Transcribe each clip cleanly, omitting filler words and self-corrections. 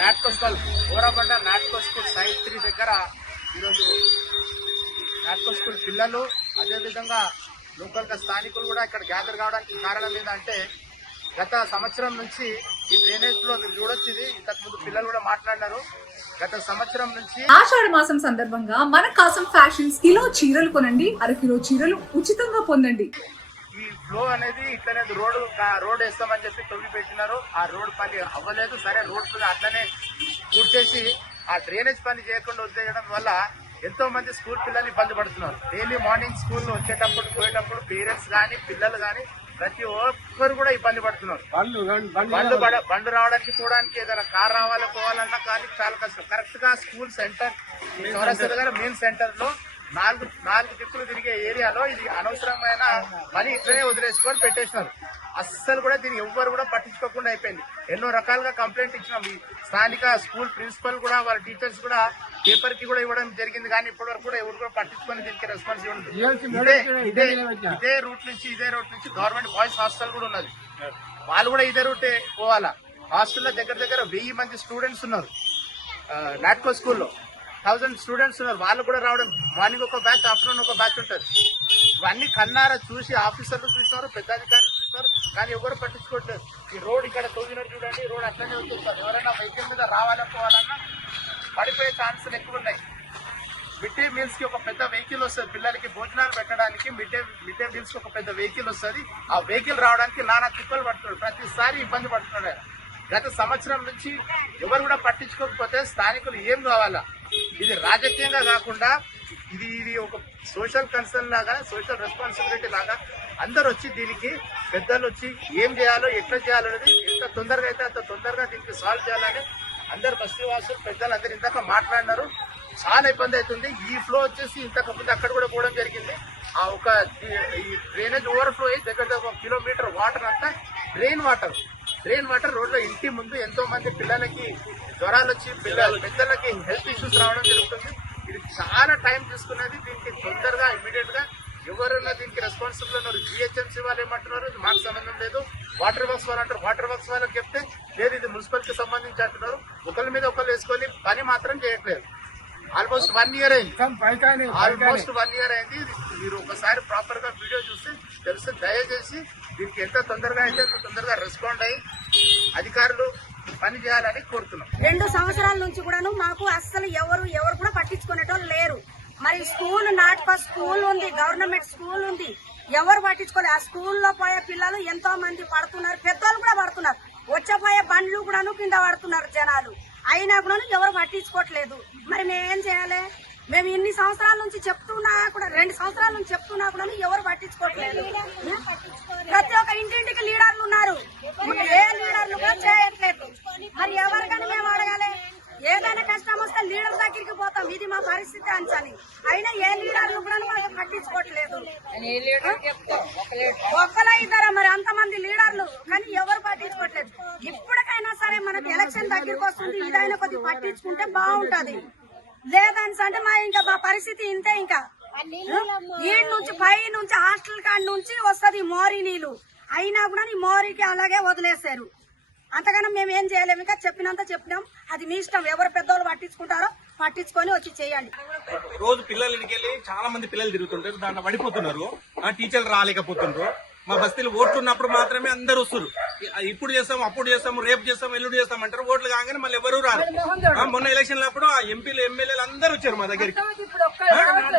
Natco school Oorabanda Natco school site 3 దగ్గర ఈరోజు Natco school పిల్లలు అదేవిధంగా లోకల్ గా స్థానికులు కూడా ఇక్కడ గ్యాదర్ కావడానికి కారణం ఏంటంటే గత సంవత్సరం నుంచి ఈ డ్రైనేజ్ లో మీరు చూడొచ్చు. ఇది ఇంతకు ముందు పిల్లలు కూడా మాట్లాడినారు. గత సంవత్సరం నుంచి ఆషాఢ మాసం సందర్భంగా మన కాసం ఫ్యాషన్స్ కిలో చీరలు కొనండి, అరకిలో చీరలు ఉచితంగా పొందండి. ఈ ఫ్లో అనేది ఇట్లనే రోడ్ వేస్తామని చెప్పి తొమ్మిది పెట్టినారు. ఆ రోడ్ పని అవ్వలేదు. సరే రోడ్ అట్లనే పూర్తి ఆ డ్రైనేజ్ పని చేయకుండా వదిలేయడం వల్ల ఎంతో మంది స్కూల్ పిల్లలు ఇబ్బంది పడుతున్నారు. డైలీ మార్నింగ్ స్కూల్ వచ్చేటప్పుడు పోయేటప్పుడు పేరెంట్స్ గానీ పిల్లలు గానీ ప్రతి ఒక్కరు కూడా ఇబ్బంది పడుతున్నారు. బండ్లు రావడానికి పోవడానికి ఏదైనా కార్ పోవాలన్నా కానీ చాలా కష్టం. కరెక్ట్ గా స్కూల్ సెంటర్ చౌరస్తా దగ్గర మెయిన్ సెంటర్ లో నాలుగు దిక్కులు తిరిగే ఏరియాలో ఇది అనవసరమైన పని ఇట్లనే వదిలేసుకొని పెట్టేసినారు. అస్సలు కూడా దీన్ని ఎవ్వరు కూడా పట్టించుకోకుండా అయిపోయింది. ఎన్నో రకాలుగా కంప్లైంట్ ఇచ్చినాం. ఈ స్థానిక స్కూల్ ప్రిన్సిపల్ కూడా వాళ్ళ టీచర్స్ కూడా పేపర్ కి కూడా ఇవ్వడం జరిగింది. కానీ ఇప్పటి వరకు కూడా ఎవరు కూడా పట్టించుకొని దీనికి రెస్పాన్స్ ఇవ్వడం. ఇదే రూట్ నుంచి గవర్నమెంట్ బాయ్స్ హాస్టల్ కూడా ఉన్నది. వాళ్ళు కూడా ఇదే రూటే పోవాలా. హాస్టల్లో దగ్గర 1000 మంది స్టూడెంట్స్ ఉన్నారు. నాట్కో స్కూల్లో 1000 స్టూడెంట్స్ ఉన్నారు. వాళ్ళు కూడా రావడం మార్నింగ్ ఒక బ్యాచ్, ఆఫ్టర్నూన్ ఒక బ్యాచ్ ఉంటుంది. ఇవన్నీ కన్నారా చూసి ఆఫీసర్లు చూసినారు, పెద్ద అధికారులు చూసినారు, కానీ ఎవరు పట్టించుకోవట్లేదు. ఈ రోడ్ ఇక్కడ తోగినట్టు చూడండి, రోడ్ అట్లనే వస్తుంది. ఎవరైనా వెహికల్ మీద పోవాలన్నా పడిపోయే ఛాన్సులు ఎక్కువ ఉన్నాయి. మిడ్ డే మీల్స్ కి ఒక పెద్ద వెహికల్ వస్తుంది. పిల్లలకి భోజనాలు పెట్టడానికి మిడ్ డే మీల్స్ కి ఒక పెద్ద వెహికల్ వస్తుంది. ఆ వెహికల్ రావడానికి నానా తిప్పలు పడుతున్నాడు. ప్రతిసారి ఇబ్బంది పడుతున్నాడు. గత సంవత్సరం నుంచి ఎవరు కూడా పట్టించుకోకపోతే స్థానికులు ఏం కావాలా? ఇది రాజకీయంగా కాకుండా ఇది ఒక సోషల్ కన్సర్న్ లాగా, సోషల్ రెస్పాన్సిబిలిటీ లాగా అందరు వచ్చి దీనికి పెద్దలు వచ్చి ఏం చేయాలో ఎట్లా చేయాలనేది ఎంత తొందరగా అయితే అంత తొందరగా దీనికి సాల్వ్ చేయాలని అందరు బస్తీవాసులు పెద్దలు అందరు ఇందాక మాట్లాడినారు. చాలా ఇబ్బంది అవుతుంది. ఈ ఫ్లో వచ్చేసి ఇంతకు ముందు అక్కడ కూడా పోవడం జరిగింది. ఆ ఒక ఈ డ్రైనేజ్ ఓవర్ఫ్లో అయ్యి దగ్గర 1 కిలోమీటర్ వాటర్ అంతా డ్రైన్ వాటర్ రోడ్లో ఇంటి ముందు ఎంతో మంది పిల్లలకి జ్వరాలు వచ్చి పెద్దలకి హెల్త్ ఇష్యూస్ రావడం జరుగుతుంది. ఇది చాలా టైం తీసుకున్నది. దీనికి తొందరగా ఇమీడియట్ గా ఎవరున్నా దీనికి రెస్పాన్సిబుల్ ఉన్నారు. జిహెచ్ఎంసీ వాళ్ళు ఏమంటున్నారు, ఇది మాకు సంబంధం లేదు. వాటర్ వర్క్స్ వాళ్ళు అంటారు. వాటర్ వర్క్స్ వాళ్ళకి చెప్తే లేదు ఇది మున్సిపల్ కి సంబంధించి అంటున్నారు. ఒకరి మీద ఒకరు వేసుకొని పని మాత్రం చేయట్లేదు. ఆల్మోస్ట్ 1 year అయింది. మీరు ఒకసారి ప్రాపర్ గా వీడియో చూస్తే తెలుసు. దయచేసి దీనికి ఎంత తొందరగా అయితే అంత తొందరగా రెస్పాండ్ అయ్యి అధికారులు పని చేయాలని కోరుతున్నాం. 2 సంవత్సరాల నుంచి కూడాను మాకు అస్సలు ఎవరు కూడా పట్టించుకునేటోళ్ళు లేరు. మరి స్కూల్ నాట్కో స్కూల్ ఉంది, గవర్నమెంట్ స్కూల్ ఉంది, ఎవరు పట్టించుకోలేదు. ఆ స్కూల్లో పోయే పిల్లలు ఎంతో మంది పడుతున్నారు, పెద్దోళ్ళు కూడా పడుతున్నారు. వచ్చపోయే బండ్లు కూడాను కింద పడుతున్నారు జనాలు. అయినా కూడా ఎవరు పట్టించుకోవట్లేదు. మరి మేమేం చేయాలి? మేము ఇన్ని సంవత్సరాల నుంచి చెప్తున్నా కూడా 2 సంవత్సరాల నుంచి చెప్తున్నా కూడా ఎవరు పట్టించుకోవట్లేదు. ప్రతి ఒక్క ఇంటింటికి లీడర్లు ఉన్నారు, ఏ లీడర్లు కూడా చేయట్లేదు. మరి ఎవరికైనా మేము అడగాలి? ఏదైనా కష్టం వస్తే లీడర్ దగ్గరికి పోతాం, ఇది మా పరిస్థితి అంచని. అయినా ఏ లీడర్లు కూడా మనకు పట్టించుకోవట్లేదు. ఒక్కలా ఇద్దరా మరి అంతమంది లీడర్లు, కానీ ఎవరు పట్టించుకోవట్లేదు. ఇప్పటికైనా సరే మనకి ఎలక్షన్ దగ్గరికి వస్తుంది, ఇదైనా కొద్దిగా పట్టించుకుంటే బాగుంటది. లేదని అంటే మా పరిస్థితి ఇంతే. ఇంకా ఈ నుంచి పై నుంచి హాస్టల్ కాడి నుంచి వస్తుంది మోరీ నీళ్లు, అయినా కూడా ఈ మోరీకి అలాగే వదిలేశారు. అంతగానో మేము ఏం చేయలేము. ఇంకా చెప్పినంత చెప్పినాం, అది మీ ఇష్టం. ఎవరు పెద్దోళ్ళు పట్టించుకుంటారో పట్టించుకొని వచ్చి చేయండి. రోజు పిల్లలు ఇంటికెళ్ళి చాలా మంది పిల్లలు తిరుగుతుంటారు, దాంట్లో పడిపోతున్నారు. టీచర్లు రాలేకపోతున్నారు. మా బస్తీలు ఓట్లు ఉన్నప్పుడు మాత్రమే అందరు వస్తారు. ఇప్పుడు చేస్తాము, అప్పుడు చేస్తాము, రేపు చేస్తాము, ఎల్లుండి చేస్తాం అంటారు. ఓట్లు కాగానే మళ్ళీ ఎవరు రారు. మొన్న ఎలక్షన్ అప్పుడు ఆ ఎంపీలు ఎమ్మెల్యేలు అందరూ వచ్చారు మా దగ్గరికి.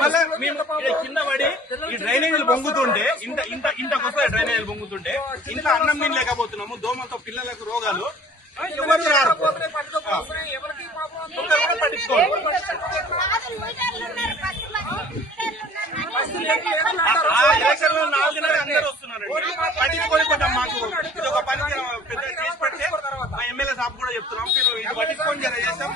మళ్ళీ మేము కింద పడి ఈ డ్రైనేజీలు పొంగుతుంటే ఇంతకొస్తాయి. డ్రైనేజీలు పొంగుతుంటే ఇంకా అన్నం తినలేకపోతున్నాము. దోమలతో పిల్లలకు రోగాలు. ఎవరు రారు, పట్టించుకోవాలి. ఎలక్షన్ లో 4 అందరూ వస్తున్నారండి, పట్టించుకొని కొంచెం మాకు ఇది ఒక పని పెద్ద చేసి పడితే మా ఎమ్మెల్యే సాబ్ కూడా చెప్తున్నాం, ఇది పట్టించుకొని చేస్తాం.